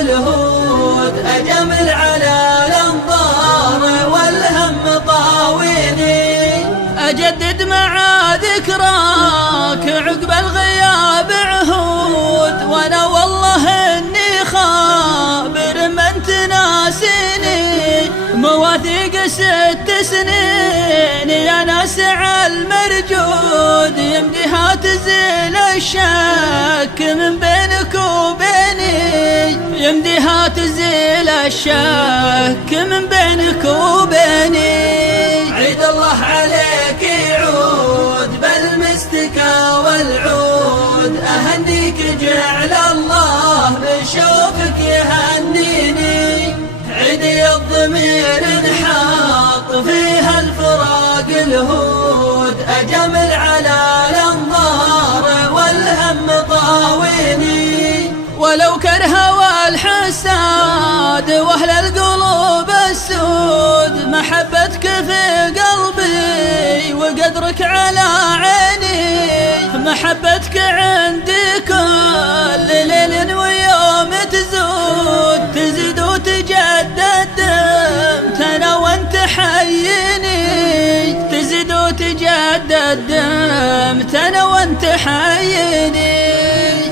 الهود أجمل على الأنظار والهم طاويني. أجدد مع ذكراك عقب الغياب عهود، وأنا والله إني خابر من تناسيني. مواثيق 6 سنين يا ناس على المرجود، يمديها تزيل الشك من بينك وبيني. يمديها تزيل الشك من بينك وبيني. عيد الله عليك يعود بالمستكى والعود، أهنيك جعل الله بشوفك يهنيني. عيدي الضمير انحاط فيها الفراق الهود، أجمل على الأنظار والهم طاويني. ولو كره والحساد واهل القلوب السود، محبتك في قلبي وقدرك على عيني. محبتك عندي كل ليل ويوم تزود، تزيد وتجدد دمتنا وانت حييني. تزيد وتجدد دمتنا وانت حييني.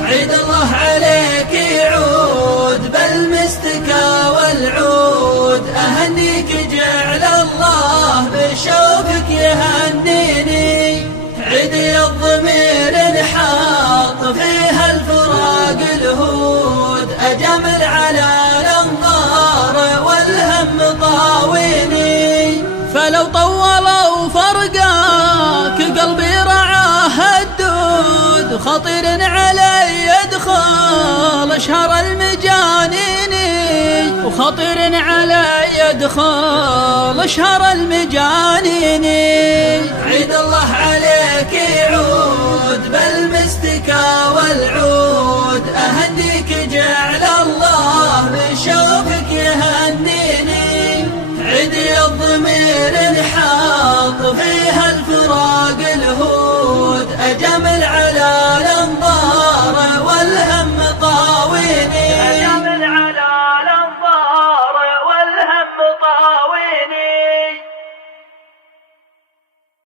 عيد الله عليك يعود بالمستكى والعود، أهنيك جعل الله بشوفك يهنيني. عيدي الضمير انحاط فيها الفراق الهود، أجمل على الأنظار والهم طاويني. فلو طولوا فرقاك قلبي رعاه الدود، خطير علي يدخل اشهر المجانين. وخطير علي يدخل اشهر المجانين. عيد الله عليك يعود بالمستكى والعود، أهنيك جعل الله